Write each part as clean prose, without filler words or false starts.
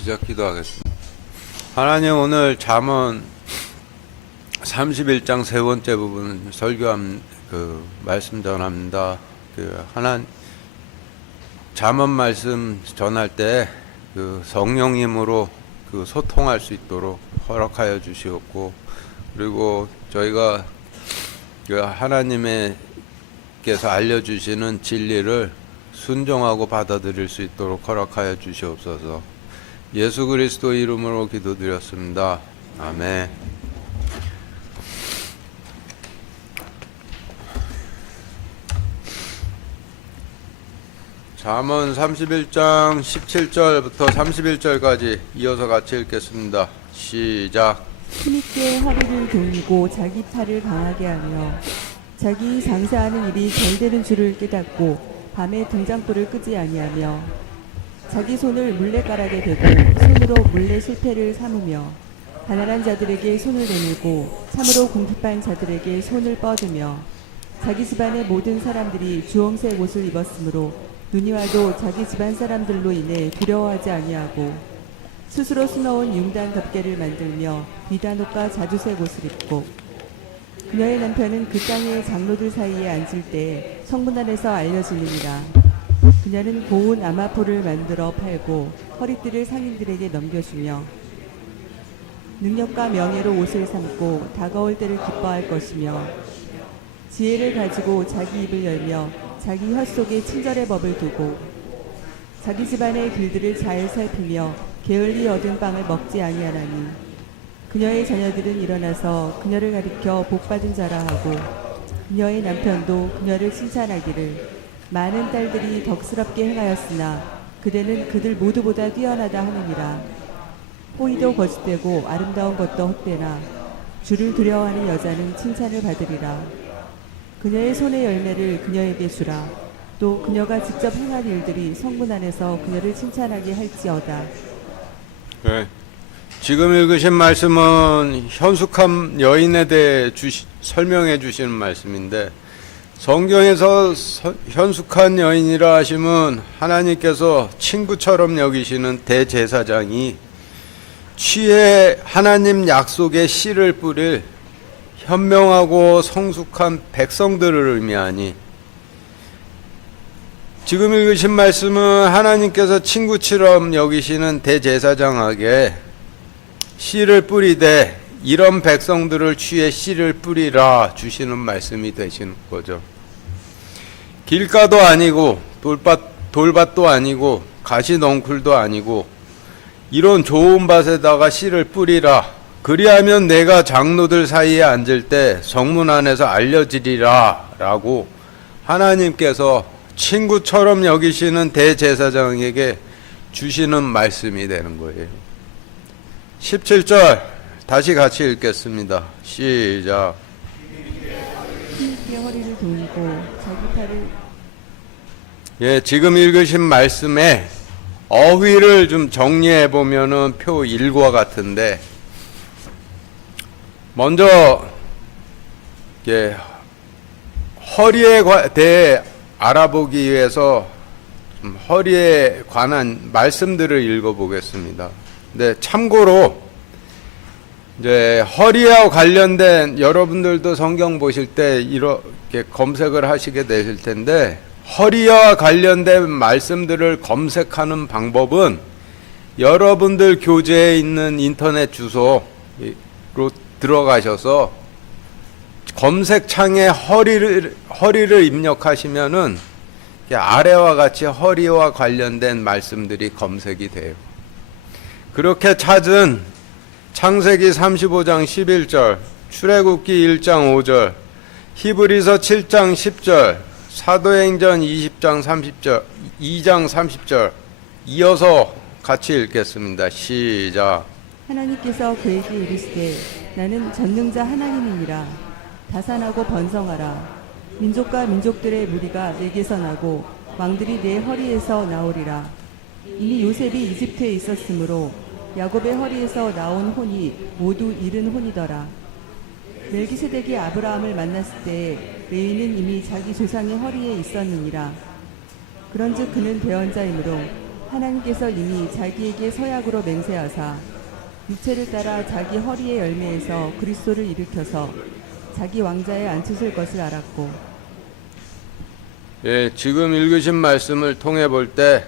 시작 기도하겠습니다. 하나님, 오늘 잠언 31장 세 번째 부분 설교함 말씀 전합니다. 잠언 말씀 전할 때 성령님으로 소통할 수 있도록 허락하여 주시옵고, 그리고 저희가 하나님께서 알려주시는 진리를 순종하고 받아들일 수 있도록 허락하여 주시옵소서. 예수 그리스도 이름으로 기도드렸습니다. 아멘. 잠언 31장 17절부터 31절까지 이어서 같이 읽겠습니다. 시작. 힘있게 허리를 돌리고 자기 팔을 강하게 하며 자기 장사하는 일이 잘되는 줄을 깨닫고 밤에 등장불을 끄지 아니하며 자기 손을 물레가락에 대고 손으로 물레 실패를 삼으며 가난한 자들에게 손을 내밀고 참으로 궁핍한 자들에게 손을 뻗으며 자기 집안의 모든 사람들이 주홍색 옷을 입었으므로 눈이 와도 자기 집안 사람들로 인해 두려워하지 아니하고 스스로 수놓은 융단 덮개를 만들며 비단옷과 자주색 옷을 입고 그녀의 남편은 그 땅의 장로들 사이에 앉을 때 성문 안에서 알려지느니라. 그녀는 고운 아마포를 만들어 팔고 허리띠를 상인들에게 넘겨주며 능력과 명예로 옷을 삼고 다가올 때를 기뻐할 것이며 지혜를 가지고 자기 입을 열며 자기 혀 속에 친절의 법을 두고 자기 집안의 길들을 잘 살피며 게을리 얻은 빵을 먹지 아니하나니 그녀의 자녀들은 일어나서 그녀를 가리켜 복받은 자라 하고 그녀의 남편도 그녀를 칭찬하기를 많은 딸들이 덕스럽게 행하였으나 그대는 그들 모두보다 뛰어나다 하느니라. 호의도 거짓되고 아름다운 것도 헛되나 주를 두려워하는 여자는 칭찬을 받으리라. 그녀의 손의 열매를 그녀에게 주라. 또 그녀가 직접 행한 일들이 성문 안에서 그녀를 칭찬하게 할지어다. 네. 지금 읽으신 말씀은 현숙한 여인에 대해 설명해 주시는 말씀인데, 성경에서 현숙한 여인이라 하시면 하나님께서 친구처럼 여기시는 대제사장이 취해 하나님 약속의 씨를 뿌릴 현명하고 성숙한 백성들을 의미하니, 지금 읽으신 말씀은 하나님께서 친구처럼 여기시는 대제사장에게 씨를 뿌리되 이런 백성들을 취해 씨를 뿌리라 주시는 말씀이 되시는 거죠. 길가도 아니고 돌밭도 아니고 가시넝쿨도 아니고 이런 좋은 밭에다가 씨를 뿌리라. 그리하면 내가 장로들 사이에 앉을 때 성문 안에서 알려지리라 라고 하나님께서 친구처럼 여기시는 대제사장에게 주시는 말씀이 되는 거예요. 17절 다시 같이 읽겠습니다. 시작. 힘있게 허리를 돌리고 자기 팔을 지금 읽으신 말씀에 어휘를 좀 정리해 보면은 표 1과 같은데, 먼저 허리에 대해 알아보기 위해서 허리에 관한 말씀들을 읽어보겠습니다. 네, 참고로 이제 허리와 관련된, 여러분들도 성경 보실 때 이렇게 검색을 하시게 되실 텐데, 허리와 관련된 말씀들을 검색하는 방법은 여러분들 교재에 있는 인터넷 주소로 들어가셔서 검색창에 허리를 입력하시면은 아래와 같이 허리와 관련된 말씀들이 검색이 돼요. 그렇게 찾은 창세기 35장 11절, 출애굽기 1장 5절, 히브리서 7장 10절, 사도행전 20장 30절, 2장 30절 이어서 같이 읽겠습니다. 시작. 하나님께서 그에게 이르시되 나는 전능자 하나님이니라. 다산하고 번성하라. 민족과 민족들의 무리가 내게서 나고 왕들이 내 허리에서 나오리라. 이미 요셉이 이집트에 있었으므로 야곱의 허리에서 나온 혼이 모두 이른 혼이더라. 멜기세덱이 아브라함을 만났을 때 레위는 이미 자기 조상의 허리에 있었느니라. 그런즉 그는 배언자이므로 하나님께서 이미 자기에게 서약으로 맹세하사 육체를 따라 자기 허리의 열매에서 그리스도를 일으켜서 자기 왕자에 앉히실 것을 알았고. 예, 지금 읽으신 말씀을 통해 볼 때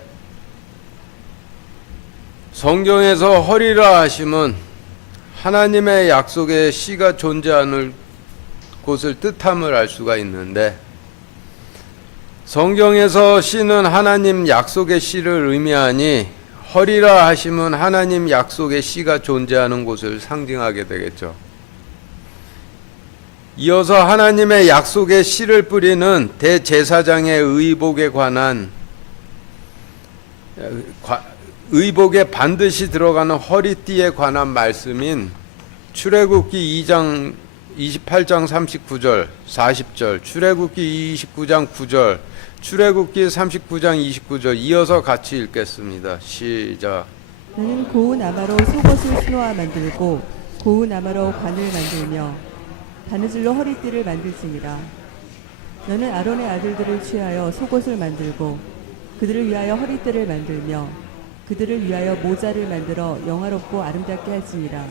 성경에서 허리라 하심은 하나님의 약속의 씨가 존재하는 곳을 뜻함을 알 수가 있는데, 성경에서 씨는 하나님 약속의 씨를 의미하니 허리라 하심은 하나님 약속의 씨가 존재하는 곳을 상징하게 되겠죠. 이어서 하나님의 약속의 씨를 뿌리는 대제사장의 의복에 관한, 의복에 반드시 들어가는 허리띠에 관한 말씀인 출애굽기 2장 28장 39절 40절, 출애굽기 29장 9절, 출애굽기 39장 29절 이어서 같이 읽겠습니다. 시작. 너는 고운 아마로 속옷을 수놓아 만들고 고운 아마로 관을 만들며 바느질로 허리띠를 만들지니라. 너는 아론의 아들들을 취하여 속옷을 만들고 그들을 위하여 허리띠를 만들며 그들을 위하여 모자를 만들어 영화롭고 아름답게 할지니라.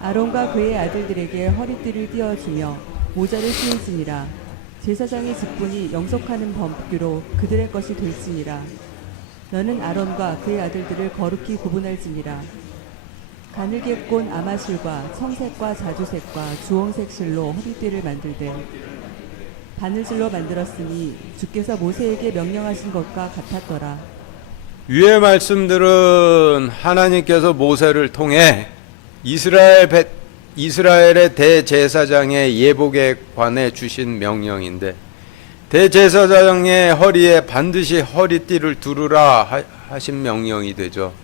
아론과 그의 아들들에게 허리띠를 띄워주며 모자를 씌울지니라. 제사장의 직분이 영속하는 법규로 그들의 것이 될지니라. 너는 아론과 그의 아들들을 거룩히 구분할지니라. 가늘게 꼰 아마실과 청색과 자주색과 주홍색 실로 허리띠를 만들되 바느질로 만들었으니 주께서 모세에게 명령하신 것과 같았더라. 위의 말씀들은 하나님께서 모세를 통해 이스라엘의 대제사장의 예복에 관해 주신 명령인데, 대제사장의 허리에 반드시 허리띠를 두르라 하신 명령이 되죠.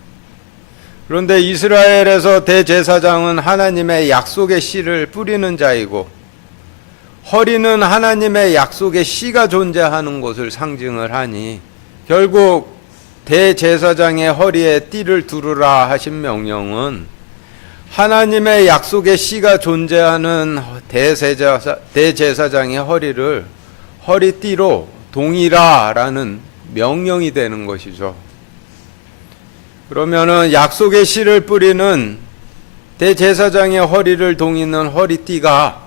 그런데 이스라엘에서 대제사장은 하나님의 약속의 씨를 뿌리는 자이고, 허리는 하나님의 약속의 씨가 존재하는 곳을 상징을 하니, 결국 대제사장의 허리에 띠를 두르라 하신 명령은 하나님의 약속의 씨가 존재하는 대제사장의 허리를 허리띠로 동이라라는 명령이 되는 것이죠. 그러면은 약속의 씨를 뿌리는 대제사장의 허리를 동이는 허리띠가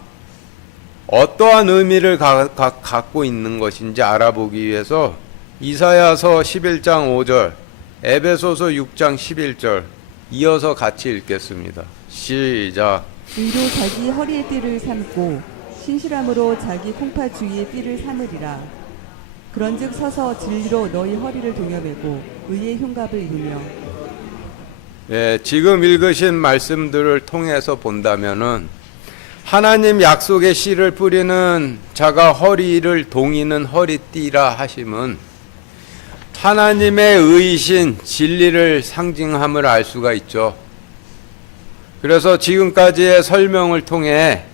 어떠한 의미를 갖고 있는 것인지 알아보기 위해서 이사야서 11장 5절, 에베소서 6장 11절 이어서 같이 읽겠습니다. 시작. 의로 자기 허리의 띠를 삼고 신실함으로 자기 콩팥 주위의 띠를 삼으리라. 그런즉 서서 진리로 너희 허리를 동여매고 의의 흉갑을 입으며. 예, 지금 읽으신 말씀들을 통해서 본다면은 하나님 약속의 씨를 뿌리는 자가 허리를 동이는 허리띠라 하심은 하나님의 의이신 진리를 상징함을 알 수가 있죠. 그래서 지금까지의 설명을 통해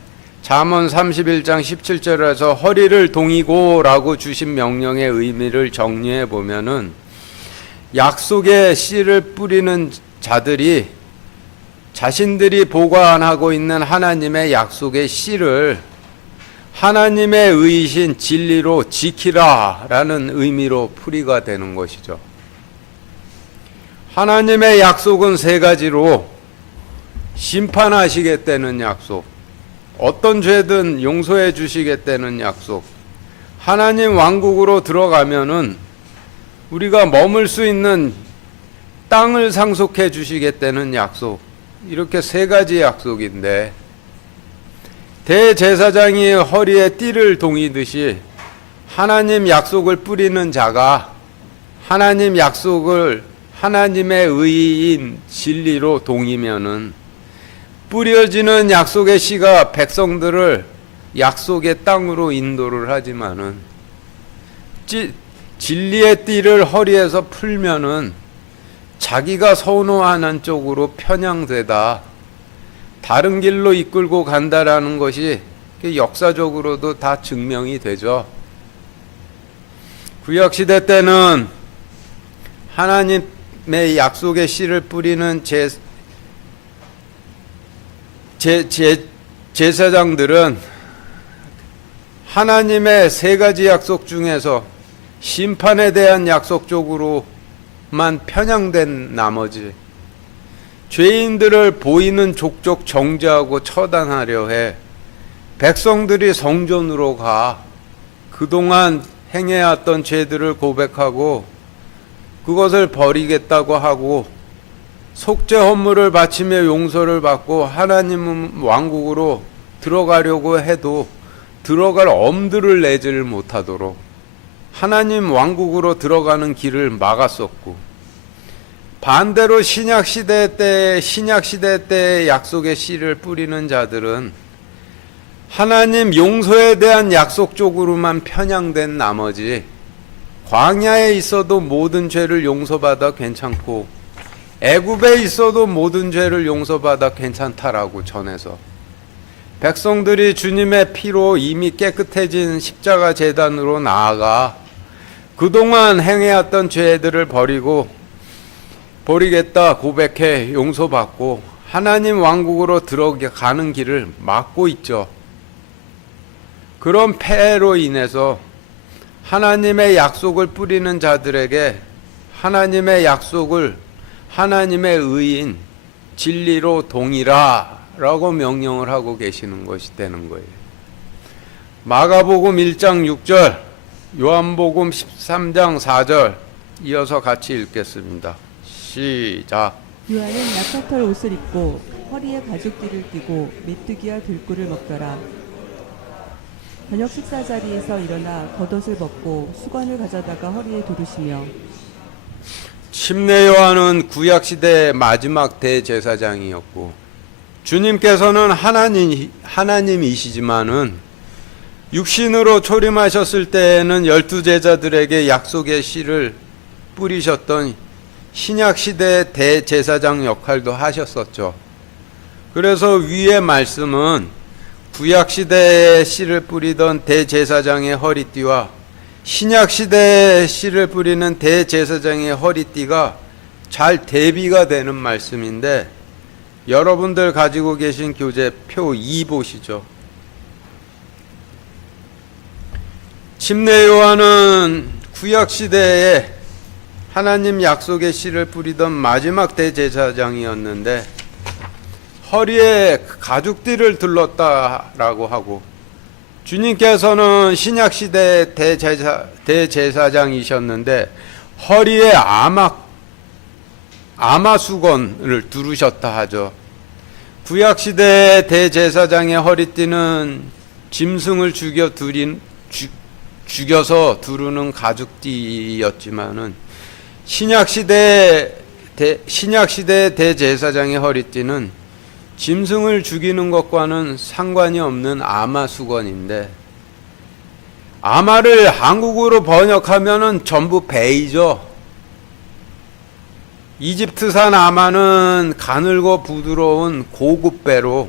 잠언 31장 17절에서 허리를 동이고 라고 주신 명령의 의미를 정리해 보면은, 약속의 씨를 뿌리는 자들이 자신들이 보관하고 있는 하나님의 약속의 씨를 하나님의 의이신 진리로 지키라 라는 의미로 풀이가 되는 것이죠. 하나님의 약속은 세 가지로, 심판하시겠다는 약속, 어떤 죄든 용서해 주시겠다는 약속, 하나님 왕국으로 들어가면은 우리가 머물 수 있는 땅을 상속해 주시겠다는 약속, 이렇게 세 가지 약속인데, 대제사장이 허리에 띠를 동이듯이 하나님 약속을 뿌리는 자가 하나님 약속을 하나님의 의인 진리로 동이면은 뿌려지는 약속의 씨가 백성들을 약속의 땅으로 인도를 하지만은 진리의 띠를 허리에서 풀면은 자기가 선호하는 쪽으로 편향되다, 다른 길로 이끌고 간다라는 것이 역사적으로도 다 증명이 되죠. 구약시대 때는 하나님의 약속의 씨를 뿌리는 제사장들은 하나님의 세 가지 약속 중에서 심판에 대한 약속 쪽으로 편향된 나머지 죄인들을 보이는 족족 정죄하고 처단하려 해 백성들이 성전으로 가 그동안 행해왔던 죄들을 고백하고 그것을 버리겠다고 하고 속죄 헌물을 바치며 용서를 받고 하나님 왕국으로 들어가려고 해도 들어갈 엄두를 내지를 못하도록 하나님 왕국으로 들어가는 길을 막았었고, 반대로 신약시대 때 약속의 씨를 뿌리는 자들은 하나님 용서에 대한 약속 쪽으로만 편향된 나머지 광야에 있어도 모든 죄를 용서받아 괜찮고 애굽에 있어도 모든 죄를 용서받아 괜찮다라고 전해서 백성들이 주님의 피로 이미 깨끗해진 십자가 제단으로 나아가 그동안 행해왔던 죄들을 버리겠다 고백해 용서받고 하나님 왕국으로 들어가는 길을 막고 있죠. 그런 폐해로 인해서 하나님의 약속을 뿌리는 자들에게 하나님의 약속을 하나님의 의인 진리로 동일하 라고 명령을 하고 계시는 것이 되는 거예요. 마가복음 1장 6절, 요한복음 13장 4절 이어서 같이 읽겠습니다. 시작. 요한은 낙타털 옷을 입고 허리에 가죽띠를 띠고 메뚜기와 들꿀을 먹더라. 저녁 식사 자리에서 일어나 겉옷을 벗고 수건을 가져다가 허리에 두르시며 침례 요한은 구약시대의 마지막 대제사장이었고 주님께서는 하나님이시지만은 육신으로 초림하셨을 때에는 12제자들에게 약속의 씨를 뿌리셨던 신약시대의 대제사장 역할도 하셨었죠. 그래서 위의 말씀은 구약시대에 씨를 뿌리던 대제사장의 허리띠와 신약시대에 씨를 뿌리는 대제사장의 허리띠가 잘 대비가 되는 말씀인데 여러분들 가지고 계신 교재 표 2 보시죠. 침례 요한은 구약시대에 하나님 약속의 씨를 뿌리던 마지막 대제사장이었는데 허리에 가죽띠를 둘렀다라고 하고 주님께서는 신약시대 대제사장이셨는데 허리에 아마수건을 두르셨다 하죠. 구약시대 대제사장의 허리띠는 짐승을 죽여서 두르는 가죽띠였지만은 신약시대 대제사장의 허리띠는 짐승을 죽이는 것과는 상관이 없는 아마수건인데 아마를 한국어로 번역하면은 전부 배이죠. 이집트산 아마는 가늘고 부드러운 고급 배로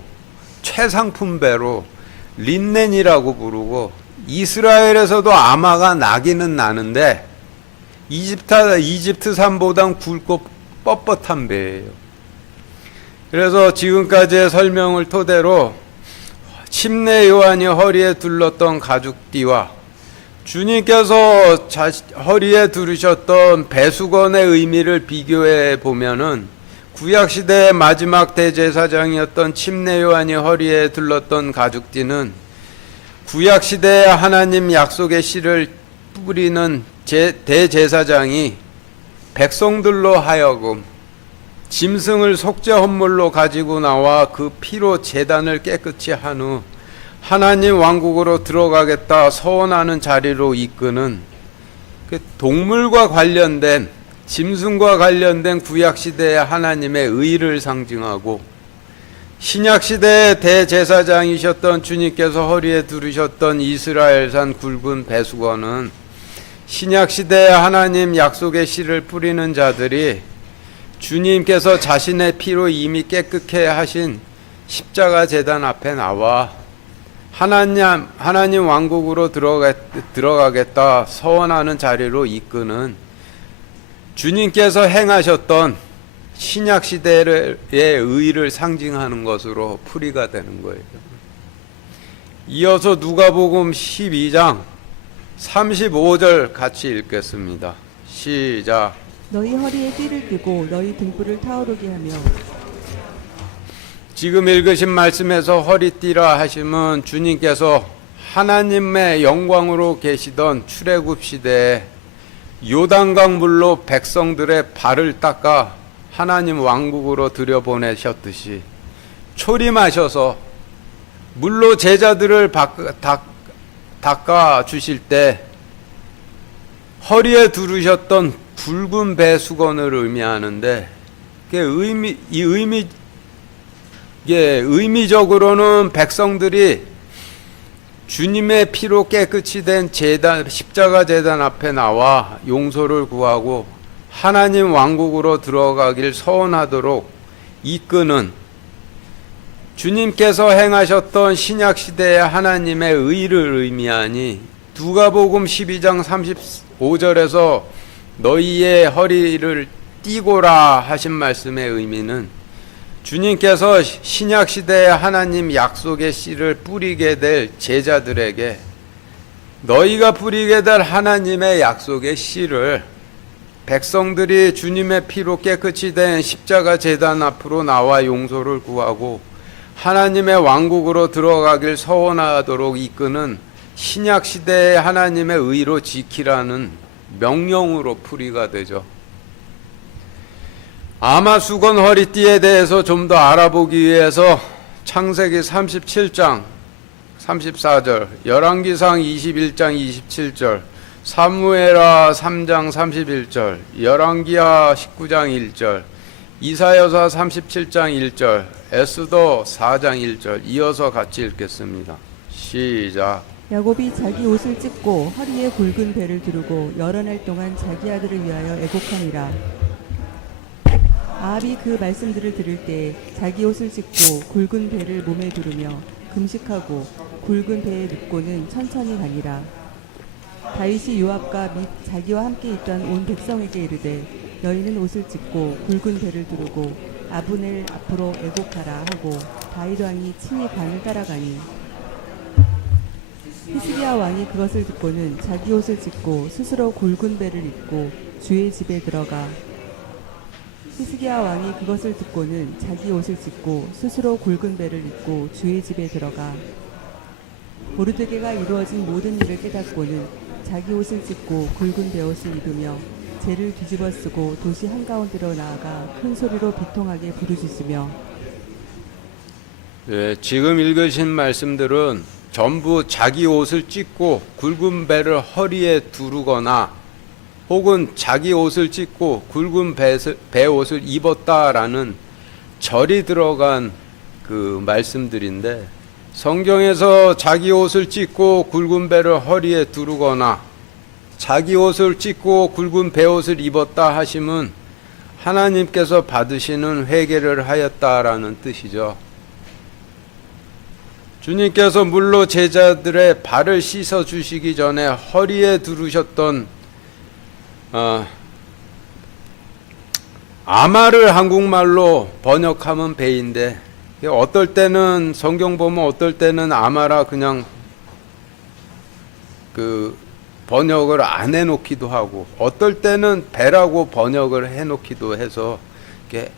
최상품 배로 린넨이라고 부르고 이스라엘에서도 아마가 나기는 나는데 이집트산보단 굵고 뻣뻣한 배예요. 그래서 지금까지의 설명을 토대로 침례 요한이 허리에 둘렀던 가죽띠와 주님께서 허리에 두르셨던 배수건의 의미를 비교해 보면은 구약시대의 마지막 대제사장이었던 침례 요한이 허리에 둘렀던 가죽띠는 구약시대의 하나님 약속의 씨를 뿌리는 대제사장이 백성들로 하여금 짐승을 속죄 헌물로 가지고 나와 그 피로 제단을 깨끗이 한 후 하나님 왕국으로 들어가겠다 서원하는 자리로 이끄는 그 동물과 관련된 짐승과 관련된 구약시대의 하나님의 의를 상징하고 신약시대의 대제사장이셨던 주님께서 허리에 두르셨던 이스라엘산 굵은 배수건은 신약시대의 하나님 약속의 씨를 뿌리는 자들이 주님께서 자신의 피로 이미 깨끗게 하신 십자가 제단 앞에 나와 하나님 왕국으로 들어가겠다 서원하는 자리로 이끄는 주님께서 행하셨던 신약시대의 의를 상징하는 것으로 풀이가 되는 거예요. 이어서 누가복음 12장 35절 같이 읽겠습니다. 시작. 너희 허리에 띠를 띠고 너희 등불을 타오르게 하며 지금 읽으신 말씀에서 허리띠라 하시면 주님께서 하나님의 영광으로 계시던 출애굽 시대에 요단강 물로 백성들의 발을 닦아 하나님 왕국으로 들여보내셨듯이 초림하셔서 물로 제자들을 닦아 주실 때 허리에 두르셨던 굵은 배 수건을 의미하는데 의미적으로는 백성들이 주님의 피로 깨끗이 된 제단, 십자가 제단 앞에 나와 용서를 구하고 하나님 왕국으로 들어가길 서원하도록 이끄는 주님께서 행하셨던 신약 시대의 하나님의 의를 의미하니 누가복음 12장 35절에서 너희의 허리를 띠고라 하신 말씀의 의미는 주님께서 신약 시대의 하나님 약속의 씨를 뿌리게 될 제자들에게 너희가 뿌리게 될 하나님의 약속의 씨를 백성들이 주님의 피로 깨끗이 된 십자가 제단 앞으로 나와 용서를 구하고 하나님의 왕국으로 들어가길 서원하도록 이끄는 신약 시대의 하나님의 의로 지키라는 명령으로 풀이가 되죠. 아마수건 허리띠에 대해서 좀 더 알아보기 위해서 창세기 37장 34절, 열왕기상 21장 27절, 사무엘하 3장 31절, 열왕기하 19장 1절, 이사야서 37장 1절, 에스더 4장 1절 이어서 같이 읽겠습니다. 시작. 야곱이 자기 옷을 찢고 허리에 굵은 배를 두르고 여러 날 동안 자기 아들을 위하여 애곡하니라. 아합이 그 말씀들을 들을 때 자기 옷을 찢고 굵은 배를 몸에 두르며 금식하고 굵은 배에 눕고는 천천히 가니라. 다윗이 요압과 및 자기와 함께 있던 온 백성에게 이르되 너희는 옷을 찢고 굵은 배를 두르고 아브넬 앞으로 애곡하라 하고 다윗 왕이 친히 반을 따라가니 히스기야 왕이 그것을 듣고는 자기 옷을 찢고 스스로 굵은 배를 입고 주의 집에 들어가 히스기야 왕이 그것을 듣고는 자기 옷을 찢고 스스로 굵은 배를 입고 주의 집에 들어가 모르드게가 이루어진 모든 일을 깨닫고는 자기 옷을 찢고 굵은 베옷을 입으며 재를 뒤집어 쓰고 도시 한가운데로 나아가 큰 소리로 비통하게 부르짖으며 네, 지금 읽으신 말씀들은 전부 자기 옷을 찢고 굵은 배를 허리에 두르거나 혹은 자기 옷을 찢고 굵은 배옷을 입었다라는 절이 들어간 그 말씀들인데 성경에서 자기 옷을 찢고 굵은 배를 허리에 두르거나 자기 옷을 찢고 굵은 배옷을 입었다 하심은 하나님께서 받으시는 회개를 하였다라는 뜻이죠. 주님께서 물로 제자들의 발을 씻어 주시기 전에 허리에 두르셨던 아마를 한국말로 번역하면 배인데 어떨 때는 성경 보면 어떨 때는 아마라 그냥 그 번역을 안 해놓기도 하고 어떨 때는 배라고 번역을 해놓기도 해서 이렇게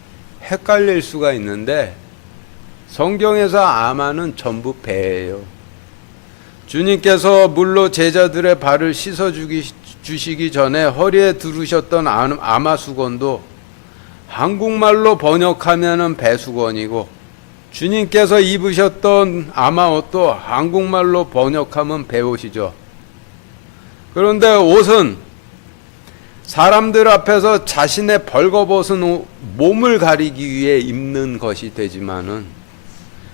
헷갈릴 수가 있는데 성경에서 아마는 전부 배예요. 주님께서 물로 제자들의 발을 씻어 주시기 전에 허리에 두르셨던 아마 수건도 한국말로 번역하면은 배수건이고 주님께서 입으셨던 아마 옷도 한국말로 번역하면 배옷이죠. 그런데 옷은 사람들 앞에서 자신의 벌거벗은 몸을 가리기 위해 입는 것이 되지만은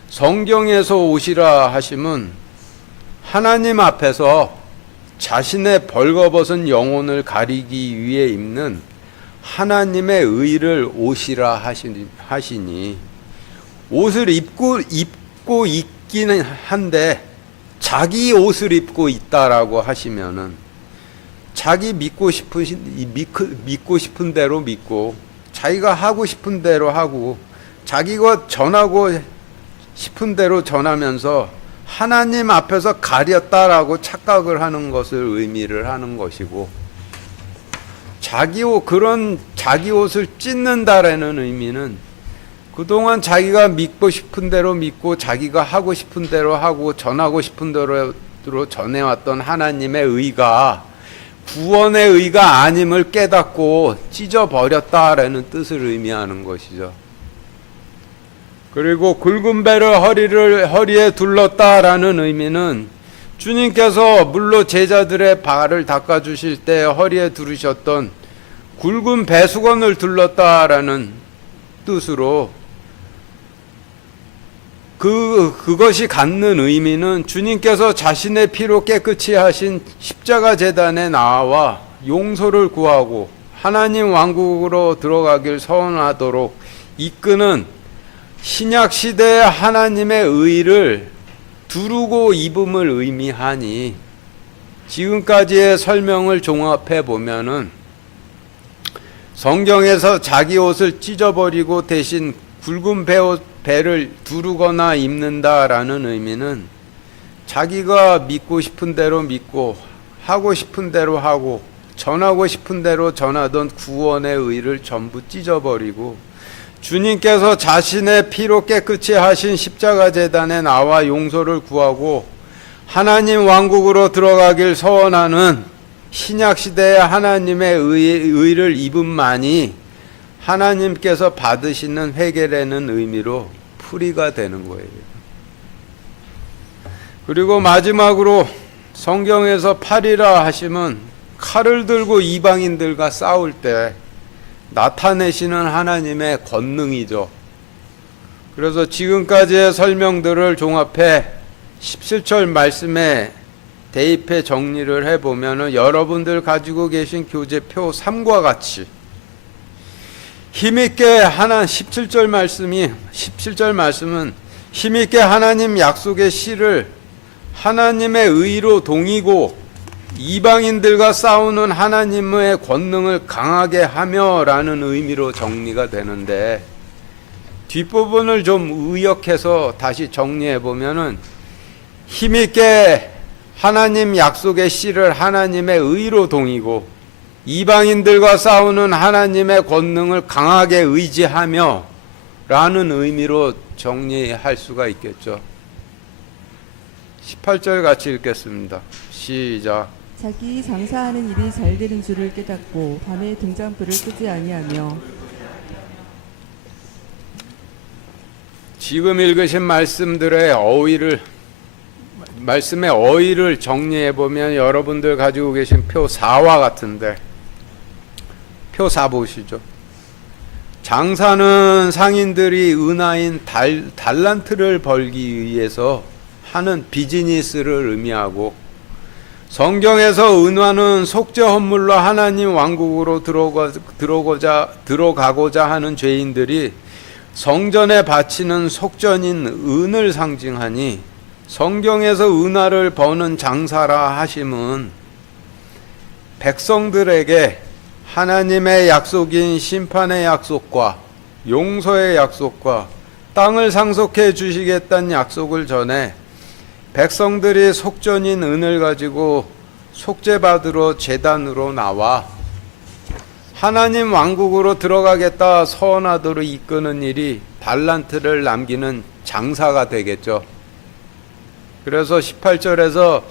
성경에서 옷이라 하심은 하나님 앞에서 자신의 벌거벗은 영혼을 가리기 위해 입는 하나님의 의를 옷이라 하시니 옷을 입고 있기는 한데 자기 옷을 입고 있다라고 하시면은 자기 믿고 싶은 대로 믿고 자기가 하고 싶은 대로 하고 자기가 전하고 싶은 대로 전하면서 하나님 앞에서 가렸다라고 착각을 하는 것을 의미를 하는 것이고 그런 자기 옷을 찢는다라는 의미는 그동안 자기가 믿고 싶은 대로 믿고 자기가 하고 싶은 대로 하고 전하고 싶은 대로 전해왔던 하나님의 의가 구원의 의가 아님을 깨닫고 찢어버렸다라는 뜻을 의미하는 것이죠. 그리고 굵은 배를 허리에 둘렀다라는 의미는 주님께서 물로 제자들의 발을 닦아주실 때 허리에 두르셨던 굵은 배수건을 둘렀다라는 뜻으로 그것이 갖는 의미는 주님께서 자신의 피로 깨끗이 하신 십자가 제단에 나와 용서를 구하고 하나님 왕국으로 들어가길 서원하도록 이끄는 신약 시대의 하나님의 의를 두르고 입음을 의미하니 지금까지의 설명을 종합해 보면은 성경에서 자기 옷을 찢어버리고 대신 굵은 배를 두르거나 입는다라는 의미는 자기가 믿고 싶은 대로 믿고 하고 싶은 대로 하고 전하고 싶은 대로 전하던 구원의 의를 전부 찢어버리고 주님께서 자신의 피로 깨끗이 하신 십자가 제단에 나와 용서를 구하고 하나님 왕국으로 들어가길 서원하는 신약시대의 하나님의 의를 입음만이 하나님께서 받으시는 회개라는 의미로 풀이가 되는 거예요. 그리고 마지막으로 성경에서 팔이라 하시면 칼을 들고 이방인들과 싸울 때 나타내시는 하나님의 권능이죠. 그래서 지금까지의 설명들을 종합해 17절 말씀에 대입해 정리를 해보면 여러분들 가지고 계신 교재표 3과 같이 힘있게 17절 말씀은 힘있게 하나님 약속의 씨를 하나님의 의로 동이고 이방인들과 싸우는 하나님의 권능을 강하게 하며 라는 의미로 정리가 되는데 뒷부분을 좀 의역해서 다시 정리해 보면은 힘있게 하나님 약속의 씨를 하나님의 의로 동이고 이방인들과 싸우는 하나님의 권능을 강하게 의지하며 라는 의미로 정리할 수가 있겠죠. 18절 같이 읽겠습니다. 시작. 자기 장사하는 일이 잘 되는 줄을 깨닫고 밤에 등잔불을 끄지 아니하며. 지금 읽으신 말씀의 어휘를 정리해 보면 여러분들 가지고 계신 표 4와 같은데 표 4 보시죠. 장사는 상인들이 은하인 달란트를 벌기 위해서 하는 비즈니스를 의미하고 성경에서 은화는 속죄 헌물로 하나님 왕국으로 들어가고자 하는 죄인들이 성전에 바치는 속전인 은을 상징하니 성경에서 은화를 버는 장사라 하심은 백성들에게 하나님의 약속인 심판의 약속과 용서의 약속과 땅을 상속해 주시겠다는 약속을 전해 백성들이 속전인 은을 가지고 속죄받으러 제단으로 나와 하나님 왕국으로 들어가겠다 서원하도록 이끄는 일이 달란트를 남기는 장사가 되겠죠. 그래서 18절에서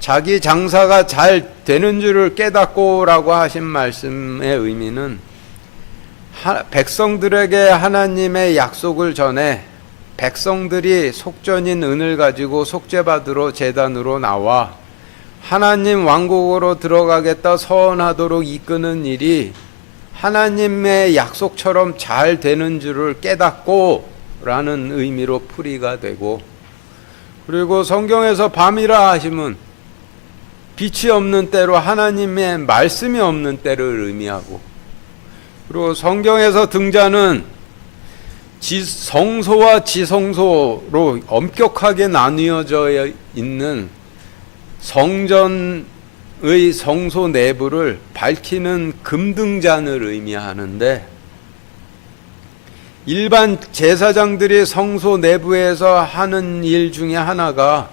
자기 장사가 잘 되는 줄을 깨닫고 라고 하신 말씀의 의미는 백성들에게 하나님의 약속을 전해 백성들이 속전인 은을 가지고 속죄받으러 제단으로 나와 하나님 왕국으로 들어가겠다 서원하도록 이끄는 일이 하나님의 약속처럼 잘 되는 줄을 깨닫고 라는 의미로 풀이가 되고, 그리고 성경에서 밤이라 하시면 빛이 없는 때로 하나님의 말씀이 없는 때를 의미하고, 그리고 성경에서 등자는 성소와 지성소로 엄격하게 나뉘어져 있는 성전의 성소 내부를 밝히는 금등잔을 의미하는데, 일반 제사장들이 성소 내부에서 하는 일 중에 하나가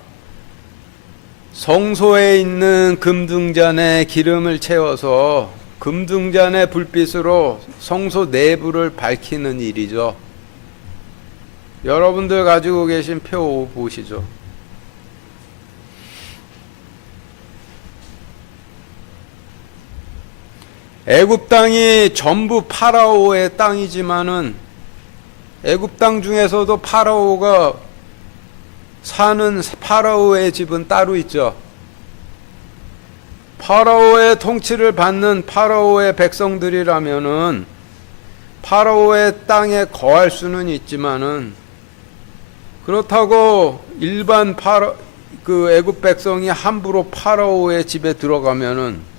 성소에 있는 금등잔에 기름을 채워서 금등잔의 불빛으로 성소 내부를 밝히는 일이죠. 여러분들 가지고 계신 표 5 보시죠. 애굽 땅이 전부 파라오의 땅이지만은 애굽 땅 중에서도 파라오가 사는 파라오의 집은 따로 있죠. 파라오의 통치를 받는 파라오의 백성들이라면은 파라오의 땅에 거할 수는 있지만은 그렇다고 일반 애굽 백성이 함부로 파라오의 집에 들어가면은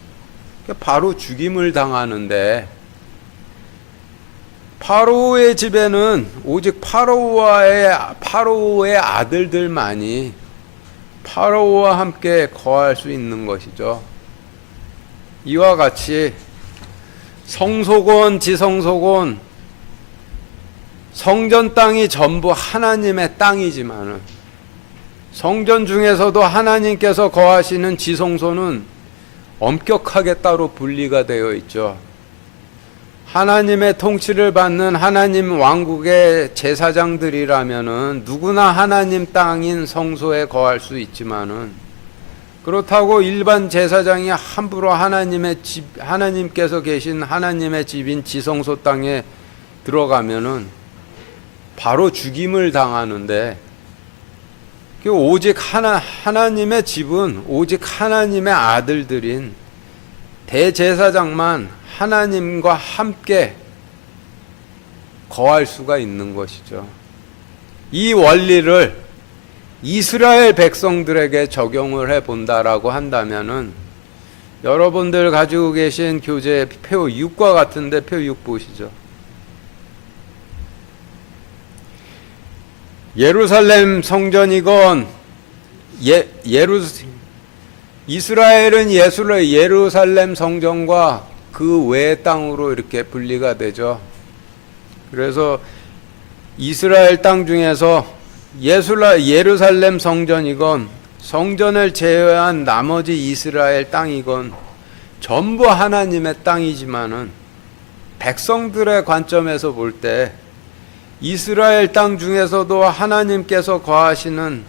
바로 죽임을 당하는데, 파라오의 집에는 오직 파라오의 아들들만이 파라오와 함께 거할 수 있는 것이죠. 이와 같이 성소곤, 지성소곤, 성전 땅이 전부 하나님의 땅이지만은 성전 중에서도 하나님께서 거하시는 지성소는 엄격하게 따로 분리가 되어 있죠. 하나님의 통치를 받는 하나님 왕국의 제사장들이라면은 누구나 하나님 땅인 성소에 거할 수 있지만은, 그렇다고 일반 제사장이 함부로 하나님께서 계신 하나님의 집인 지성소 땅에 들어가면은 바로 죽임을 당하는데, 오직 하나님의 집은 오직 하나님의 아들들인 대제사장만 하나님과 함께 거할 수가 있는 것이죠. 이 원리를 이스라엘 백성들에게 적용을 해 본다라고 한다면은, 여러분들 가지고 계신 교재 표 6과 같은데 표 6 보시죠. 예루살렘 성전이건 이스라엘은 예루살렘 성전과 그 외의 땅으로 이렇게 분리가 되죠. 그래서 이스라엘 땅 중에서 예루살렘 성전이건 성전을 제외한 나머지 이스라엘 땅이건 전부 하나님의 땅이지만은, 백성들의 관점에서 볼 때 이스라엘 땅 중에서도 하나님께서 거하시는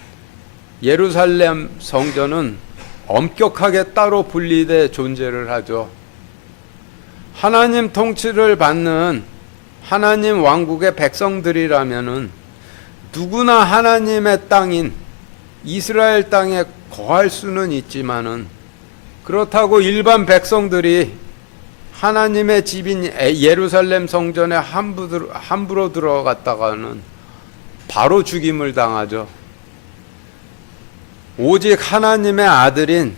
예루살렘 성전은 엄격하게 따로 분리돼 존재를 하죠. 하나님 통치를 받는 하나님 왕국의 백성들이라면은 누구나 하나님의 땅인 이스라엘 땅에 거할 수는 있지만은, 그렇다고 일반 백성들이 하나님의 집인 예루살렘 성전에 함부로 들어갔다가는 바로 죽임을 당하죠. 오직 하나님의 아들인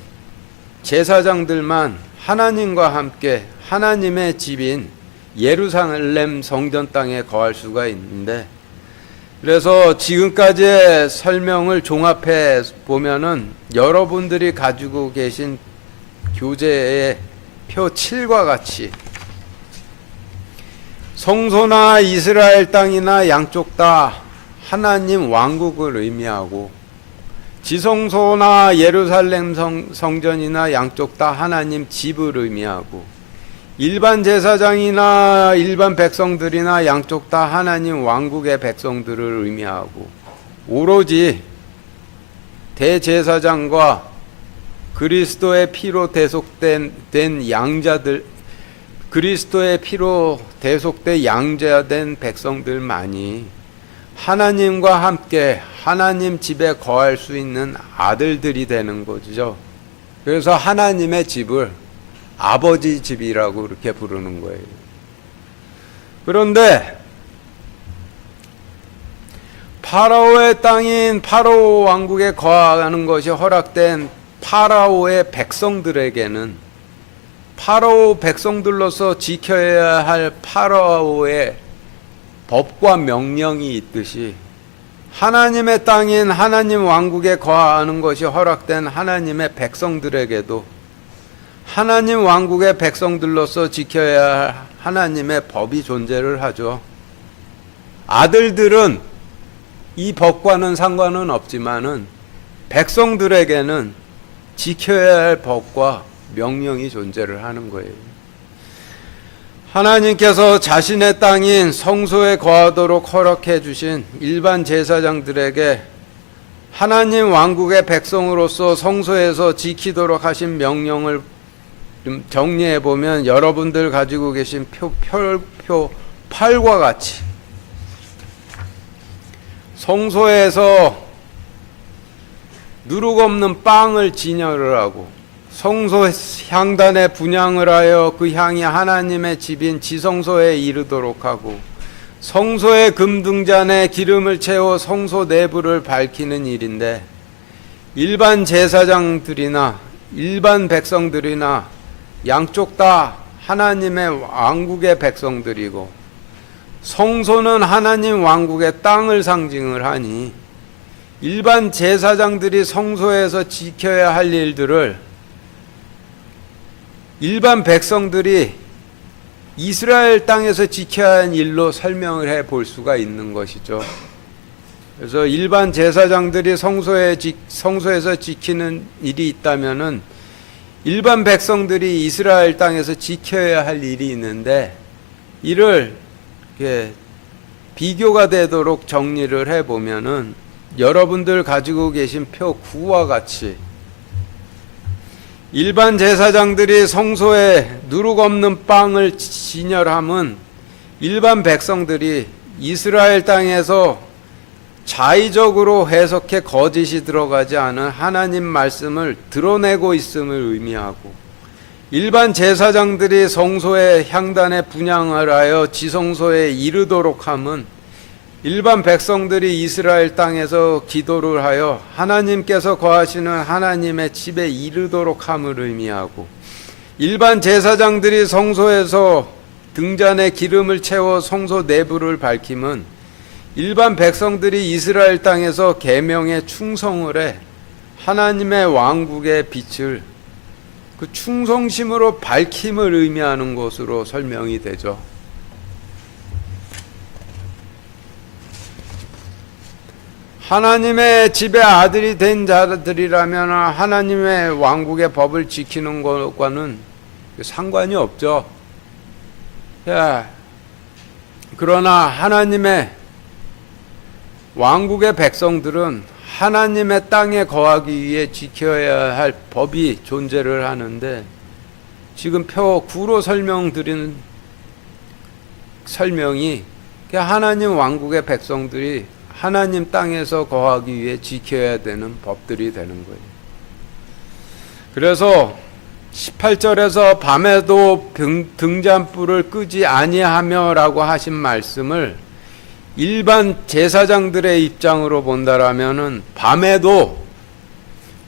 제사장들만 하나님과 함께 하나님의 집인 예루살렘 성전 땅에 거할 수가 있는데, 그래서 지금까지의 설명을 종합해 보면은 여러분들이 가지고 계신 교재의 표 7과 같이 성소나 이스라엘 땅이나 양쪽 다 하나님 왕국을 의미하고, 지성소나 예루살렘 성전이나 양쪽 다 하나님 집을 의미하고, 일반 제사장이나 일반 백성들이나 양쪽 다 하나님 왕국의 백성들을 의미하고, 오로지 대제사장과 그리스도의 피로 대속된 양자들, 그리스도의 피로 대속된 양자된 백성들만이 하나님과 함께 하나님 집에 거할 수 있는 아들들이 되는 거죠. 그래서 하나님의 집을 아버지 집이라고 이렇게 부르는 거예요. 그런데 파라오의 땅인 파라오 왕국에 거하는 것이 허락된 파라오의 백성들에게는 파라오 백성들로서 지켜야 할 파라오의 법과 명령이 있듯이, 하나님의 땅인 하나님 왕국에 거하는 것이 허락된 하나님의 백성들에게도 하나님 왕국의 백성들로서 지켜야 할 하나님의 법이 존재를 하죠. 아들들은 이 법과는 상관은 없지만은 백성들에게는 지켜야 할 법과 명령이 존재를 하는 거예요. 하나님께서 자신의 땅인 성소에 거하도록 허락해 주신 일반 제사장들에게 하나님 왕국의 백성으로서 성소에서 지키도록 하신 명령을 좀 정리해 보면 여러분들 가지고 계신 표 8과 같이 성소에서 누룩 없는 빵을 진열을 하고 성소 향단에 분향을 하여 그 향이 하나님의 집인 지성소에 이르도록 하고 성소의 금등잔에 기름을 채워 성소 내부를 밝히는 일인데, 일반 제사장들이나 일반 백성들이나 양쪽 다 하나님의 왕국의 백성들이고 성소는 하나님 왕국의 땅을 상징을 하니 일반 제사장들이 성소에서 지켜야 할 일들을 일반 백성들이 이스라엘 땅에서 지켜야 하는 일로 설명을 해 볼 수가 있는 것이죠. 그래서 일반 제사장들이 성소에서 지키는 일이 있다면은 일반 백성들이 이스라엘 땅에서 지켜야 할 일이 있는데, 이를 이렇게 비교가 되도록 정리를 해 보면은 여러분들 가지고 계신 표 9와 같이 일반 제사장들이 성소에 누룩 없는 빵을 진열함은 일반 백성들이 이스라엘 땅에서 자의적으로 해석해 거짓이 들어가지 않은 하나님 말씀을 드러내고 있음을 의미하고, 일반 제사장들이 성소의 향단에 분향을 하여 지성소에 이르도록 함은 일반 백성들이 이스라엘 땅에서 기도를 하여 하나님께서 거하시는 하나님의 집에 이르도록 함을 의미하고, 일반 제사장들이 성소에서 등잔에 기름을 채워 성소 내부를 밝힘은 일반 백성들이 이스라엘 땅에서 계명에 충성을 해 하나님의 왕국의 빛을 그 충성심으로 밝힘을 의미하는 것으로 설명이 되죠. 하나님의 집의 아들이 된 자들이라면 하나님의 왕국의 법을 지키는 것과는 상관이 없죠. 그러나 하나님의 왕국의 백성들은 하나님의 땅에 거하기 위해 지켜야 할 법이 존재를 하는데, 지금 표 9로 설명드린 설명이 하나님 왕국의 백성들이 하나님 땅에서 거하기 위해 지켜야 되는 법들이 되는 거예요. 그래서 18절에서 밤에도 등잔불을 끄지 아니하며 라고 하신 말씀을 일반 제사장들의 입장으로 본다라면은 밤에도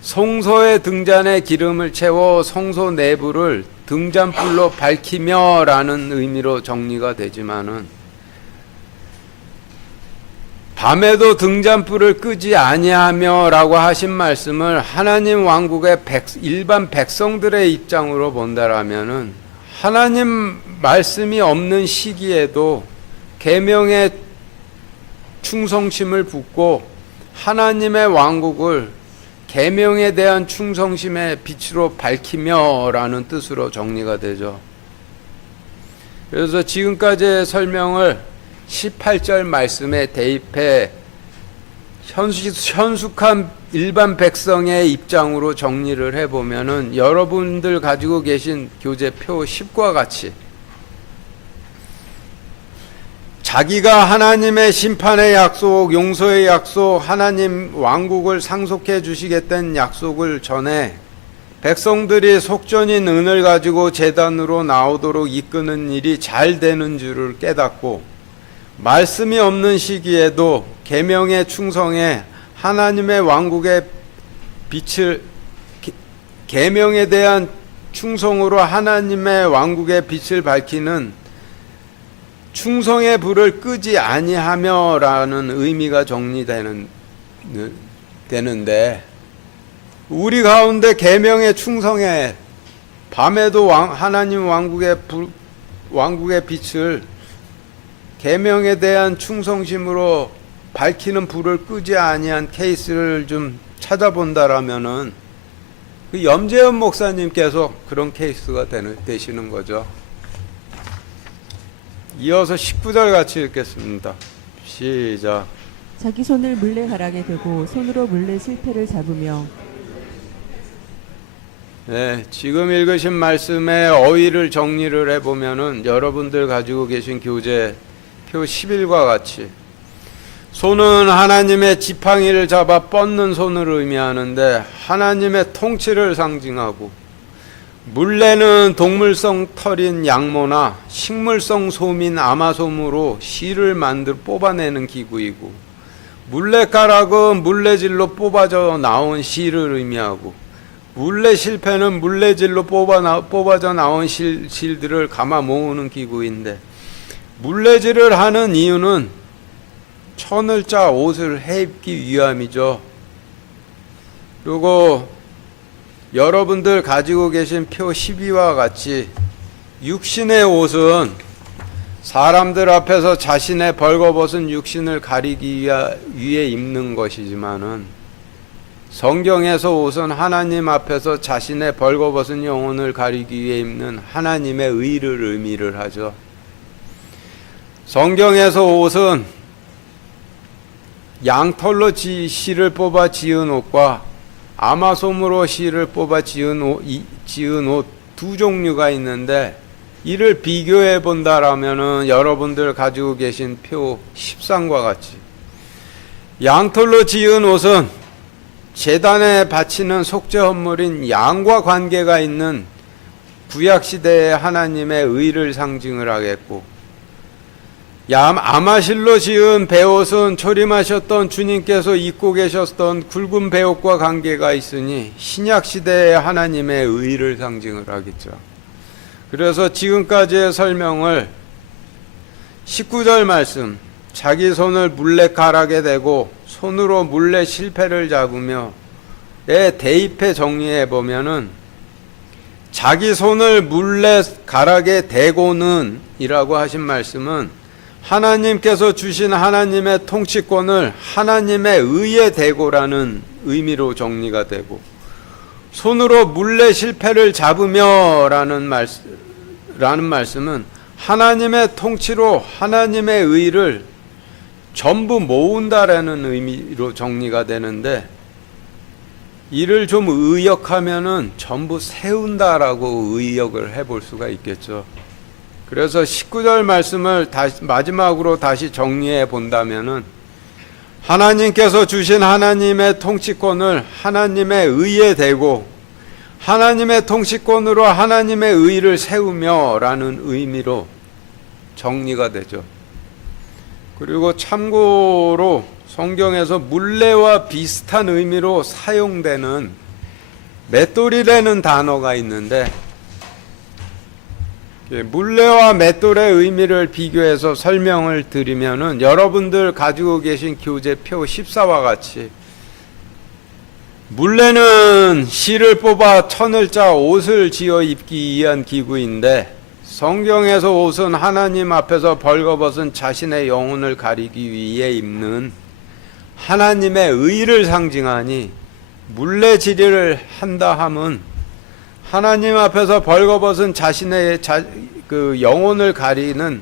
성소의 등잔에 기름을 채워 성소 내부를 등잔불로 밝히며 라는 의미로 정리가 되지만은, 밤에도 등잔불을 끄지 아니하며 라고 하신 말씀을 하나님 왕국의 일반 백성들의 입장으로 본다라면은 하나님 말씀이 없는 시기에도 계명의 충성심을 붓고 하나님의 왕국을 계명에 대한 충성심의 빛으로 밝히며 라는 뜻으로 정리가 되죠. 그래서 지금까지의 설명을 18절 말씀에 대입해 현숙한 일반 백성의 입장으로 정리를 해보면은 여러분들 가지고 계신 교재 표 10과 같이 자기가 하나님의 심판의 약속, 용서의 약속, 하나님 왕국을 상속해 주시겠다는 약속을 전해 백성들이 속전인 은을 가지고 제단으로 나오도록 이끄는 일이 잘 되는 줄을 깨닫고, 말씀이 없는 시기에도 계명에 충성해 하나님의 왕국의 빛을, 계명에 대한 충성으로 하나님의 왕국의 빛을 밝히는 충성의 불을 끄지 아니하며 라는 의미가 정리되는데, 우리 가운데 계명에 충성해 밤에도 하나님 왕국의 빛을 계명에 대한 충성심으로 밝히는 불을 끄지 아니한 케이스를 좀 찾아본다라면은 그 염재현 목사님께서 그런 케이스가 되시는 거죠. 이어서 19절 같이 읽겠습니다. 시작. 자기 손을 물레가락에 대고 손으로 물레 실패를 잡으며. 네, 지금 읽으신 말씀의 어휘를 정리를 해보면은 여러분들 가지고 계신 교재 표 11과 같이 손은 하나님의 지팡이를 잡아 뻗는 손을 의미하는데 하나님의 통치를 상징하고, 물레는 동물성 털인 양모나 식물성 솜인 아마솜으로 실을 만들 뽑아내는 기구이고, 물레가락은 물레질로 뽑아져 나온 실을 의미하고, 물레 실패는 물레질로 뽑아져 나온 실들을 감아 모으는 기구인데, 물레질을 하는 이유는 천을 짜 옷을 해입기 위함이죠. 그리고 여러분들 가지고 계신 표 12와 같이 육신의 옷은 사람들 앞에서 자신의 벌거벗은 육신을 가리기 위해 입는 것이지만은, 성경에서 옷은 하나님 앞에서 자신의 벌거벗은 영혼을 가리기 위해 입는 하나님의 의를 의미를 하죠. 성경에서 옷은 양털로 실을 뽑아 지은 옷과 아마솜으로 실을 뽑아 지은 옷 두 종류가 있는데, 이를 비교해 본다라면은 여러분들 가지고 계신 표 13과 같이 양털로 지은 옷은 제단에 바치는 속죄 헌물인 양과 관계가 있는 구약시대의 하나님의 의를 상징을 하겠고, 아마실로 지은 베옷은 초림하셨던 주님께서 입고 계셨던 굵은 베옷과 관계가 있으니 신약시대의 하나님의 의를 상징을 하겠죠. 그래서 지금까지의 설명을 19절 말씀, 자기 손을 물레가락에 대고 손으로 물레 실패를 잡으며 에 대입해 정리해 보면은, 자기 손을 물레가락에 대고는 이라고 하신 말씀은 하나님께서 주신 하나님의 통치권을 하나님의 의에 대고라는 의미로 정리가 되고, 손으로 물레 실패를 잡으며 라는 말씀은 하나님의 통치로 하나님의 의를 전부 모은다라는 의미로 정리가 되는데, 이를 좀 의역하면은 전부 세운다라고 의역을 해볼 수가 있겠죠. 그래서 19절 말씀을 마지막으로 다시 정리해 본다면은, 하나님께서 주신 하나님의 통치권을 하나님의 의에 대고 하나님의 통치권으로 하나님의 의를 세우며 라는 의미로 정리가 되죠. 그리고 참고로 성경에서 물레와 비슷한 의미로 사용되는 맷돌이라는 단어가 있는데, 물레와 맷돌의 의미를 비교해서 설명을 드리면은 여러분들 가지고 계신 교재 표 14와 같이, 물레는 실을 뽑아 천을 짜 옷을 지어 입기 위한 기구인데, 성경에서 옷은 하나님 앞에서 벌거벗은 자신의 영혼을 가리기 위해 입는 하나님의 의를 상징하니, 물레질을 한다 함은 하나님 앞에서 벌거벗은 자신의 그 영혼을 가리는,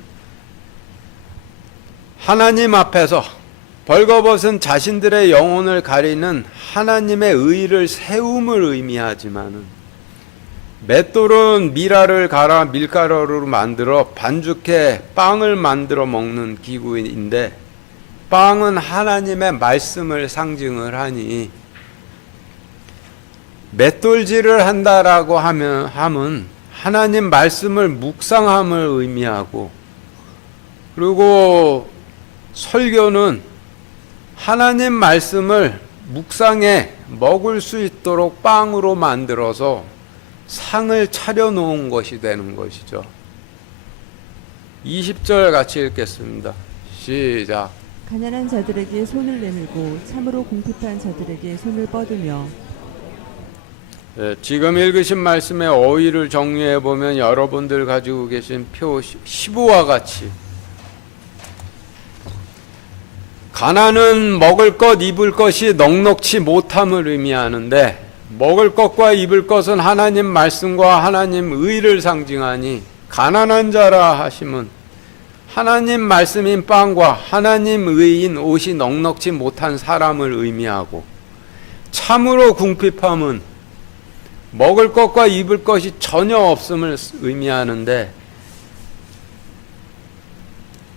하나님 앞에서 벌거벗은 자신들의 영혼을 가리는 하나님의 의를 세움을 의미하지만은, 맷돌은 미라를 갈아 밀가루로 만들어 반죽해 빵을 만들어 먹는 기구인데, 빵은 하나님의 말씀을 상징을 하니, 맷돌질을 한다라고 함은 하나님 말씀을 묵상함을 의미하고, 그리고 설교는 하나님 말씀을 묵상해 먹을 수 있도록 빵으로 만들어서 상을 차려놓은 것이 되는 것이죠. 20절 같이 읽겠습니다. 시작. 가난한 자들에게 손을 내밀고 참으로 궁핍한 자들에게 손을 뻗으며. 네, 지금 읽으신 말씀의 어휘를 정리해 보면 여러분들 가지고 계신 표 15와 같이, 가난은 먹을 것 입을 것이 넉넉치 못함을 의미하는데, 먹을 것과 입을 것은 하나님 말씀과 하나님 의를 상징하니, 가난한 자라 하심은 하나님 말씀인 빵과 하나님 의인 옷이 넉넉지 못한 사람을 의미하고, 참으로 궁핍함은 먹을 것과 입을 것이 전혀 없음을 의미하는데,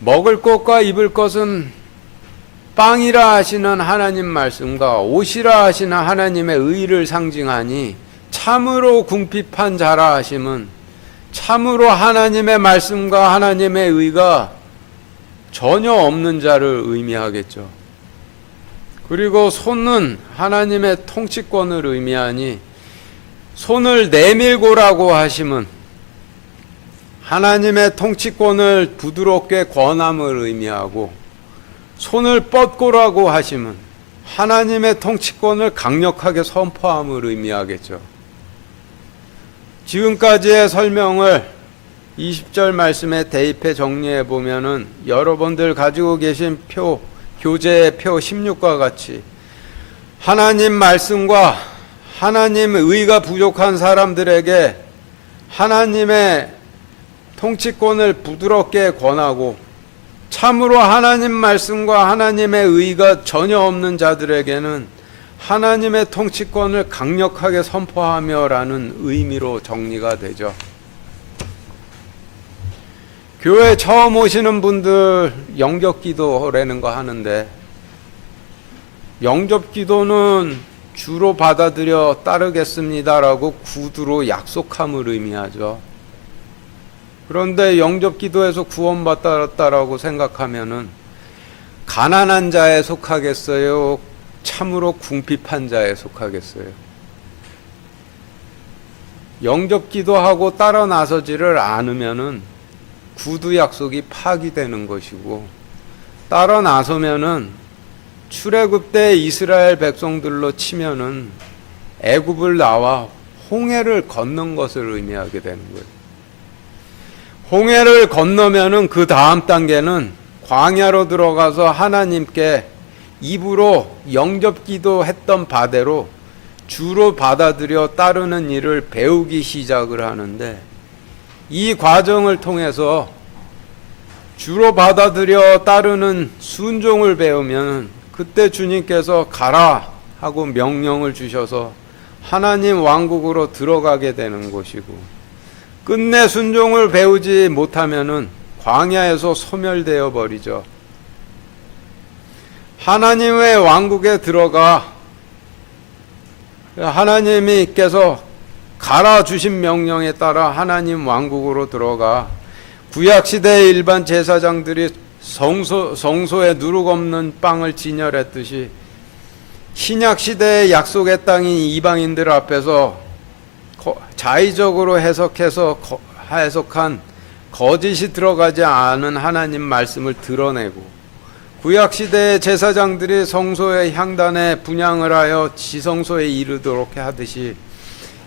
먹을 것과 입을 것은 빵이라 하시는 하나님 말씀과 옷이라 하시는 하나님의 의를 상징하니, 참으로 궁핍한 자라 하심은 참으로 하나님의 말씀과 하나님의 의가 전혀 없는 자를 의미하겠죠. 그리고 손은 하나님의 통치권을 의미하니, 손을 내밀고라고 하심은 하나님의 통치권을 부드럽게 권함을 의미하고, 손을 뻗고라고 하심은 하나님의 통치권을 강력하게 선포함을 의미하겠죠. 지금까지의 설명을 20절 말씀에 대입해 정리해 보면은 여러분들 가지고 계신 표, 교재의 표 16과 같이 하나님 말씀과 하나님 의가 부족한 사람들에게 하나님의 통치권을 부드럽게 권하고, 참으로 하나님 말씀과 하나님의 의가 전혀 없는 자들에게는 하나님의 통치권을 강력하게 선포하며 라는 의미로 정리가 되죠. 교회 처음 오시는 분들 영접기도라는 거 하는데, 영접기도는 주로 받아들여 따르겠습니다라고 구두로 약속함을 의미하죠. 그런데 영접기도에서 구원받았다라고 생각하면은 가난한 자에 속하겠어요? 참으로 궁핍한 자에 속하겠어요? 영접기도하고 따라 나서지를 않으면은 구두 약속이 파기되는 것이고, 따라 나서면은 출애굽 때 이스라엘 백성들로 치면은 애굽을 나와 홍해를 건넌 것을 의미하게 되는 거예요. 홍해를 건너면은 그 다음 단계는 광야로 들어가서 하나님께 입으로 영접기도 했던 바대로 주로 받아들여 따르는 일을 배우기 시작을 하는데, 이 과정을 통해서 주로 받아들여 따르는 순종을 배우면 그때 주님께서 가라 하고 명령을 주셔서 하나님 왕국으로 들어가게 되는 것이고, 끝내 순종을 배우지 못하면은 광야에서 소멸되어 버리죠. 하나님의 왕국에 들어가 하나님께서 가라 주신 명령에 따라 하나님 왕국으로 들어가 구약시대의 일반 제사장들이 성소에 누룩 없는 빵을 진열했듯이 신약시대의 약속의 땅인 이방인들 앞에서 자의적으로 해석한 거짓이 들어가지 않은 하나님 말씀을 드러내고, 구약시대의 제사장들이 성소의 향단에 분향을 하여 지성소에 이르도록 하듯이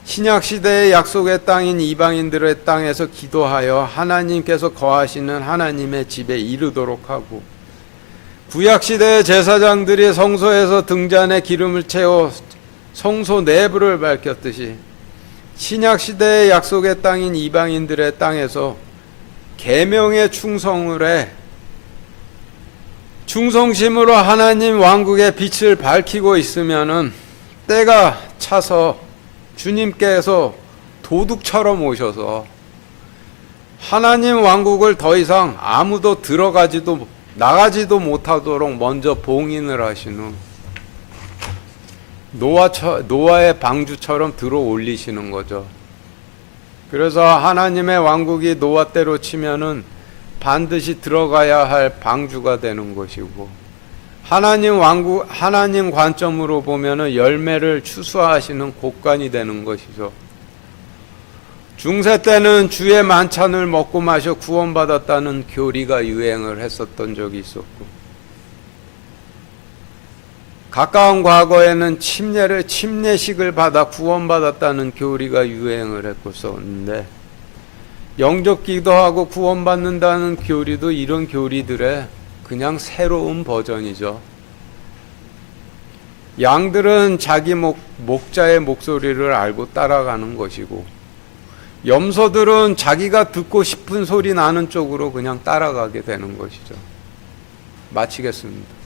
신약시대의 약속의 땅인 이방인들의 땅에서 기도하여 하나님께서 거하시는 하나님의 집에 이르도록 하고, 구약시대의 제사장들이 성소에서 등잔에 기름을 채워 성소 내부를 밝혔듯이 신약시대의 약속의 땅인 이방인들의 땅에서 계명에 충성을 해 충성심으로 하나님 왕국의 빛을 밝히고 있으면은 때가 차서 주님께서 도둑처럼 오셔서 하나님 왕국을 더 이상 아무도 들어가지도 나가지도 못하도록 먼저 봉인을 하신 후 노아의 방주처럼 들어 올리시는 거죠. 그래서 하나님의 왕국이 노아 때로 치면은 반드시 들어가야 할 방주가 되는 것이고, 하나님 왕국, 하나님 관점으로 보면은 열매를 추수하시는 곳간이 되는 것이죠. 중세 때는 주의 만찬을 먹고 마셔 구원받았다는 교리가 유행을 했었던 적이 있었고, 가까운 과거에는 침례식을 받아 구원받았다는 교리가 유행을 했었는데, 영접기도 하고 구원받는다는 교리도 이런 교리들의 그냥 새로운 버전이죠. 양들은 자기 목자의 목소리를 알고 따라가는 것이고, 염소들은 자기가 듣고 싶은 소리 나는 쪽으로 그냥 따라가게 되는 것이죠. 마치겠습니다.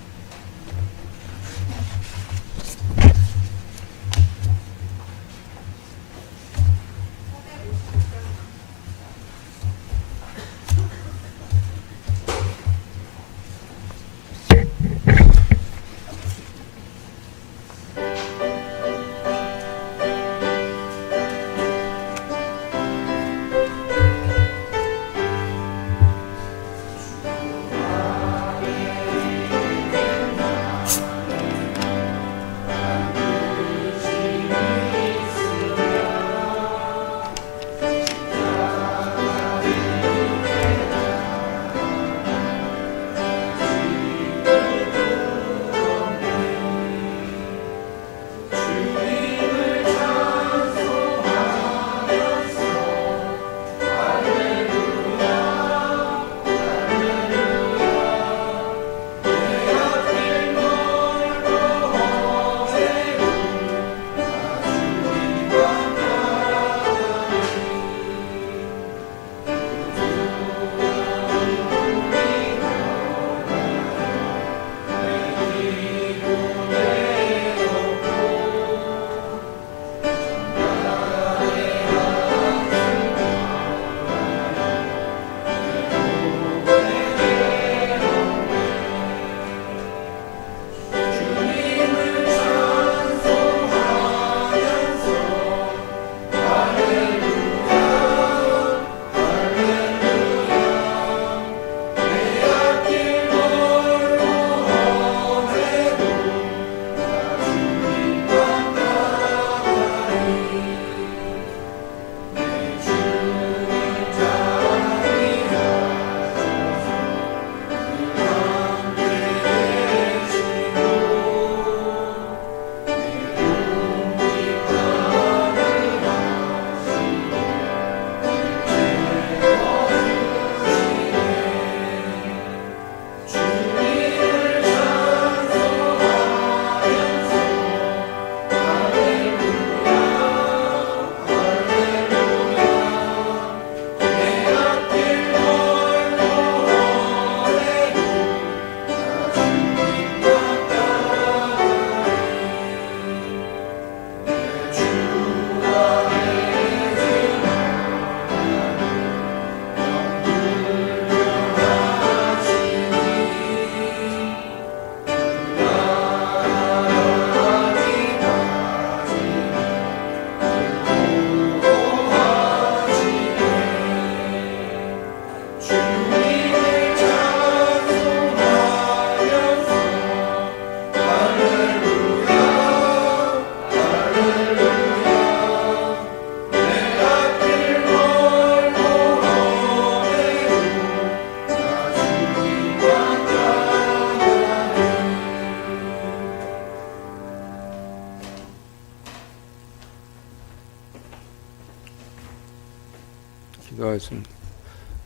기도하겠습니다.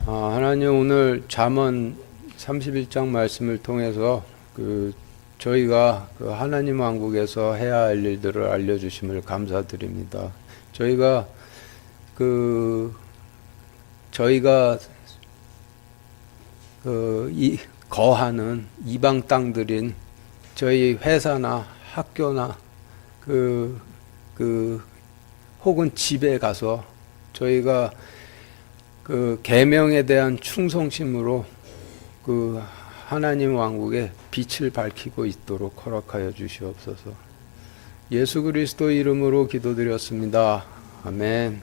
하나님, 오늘 잠언 31장 말씀을 통해서 저희가 하나님 왕국에서 해야 할 일들을 알려주심을 감사드립니다. 저희가 거하는 이방 땅들인 저희 회사나 학교나 혹은 집에 가서 저희가 계명에 대한 충성심으로 하나님 왕국의 빛을 밝히고 있도록 허락하여 주시옵소서. 예수 그리스도 이름으로 기도드렸습니다. 아멘.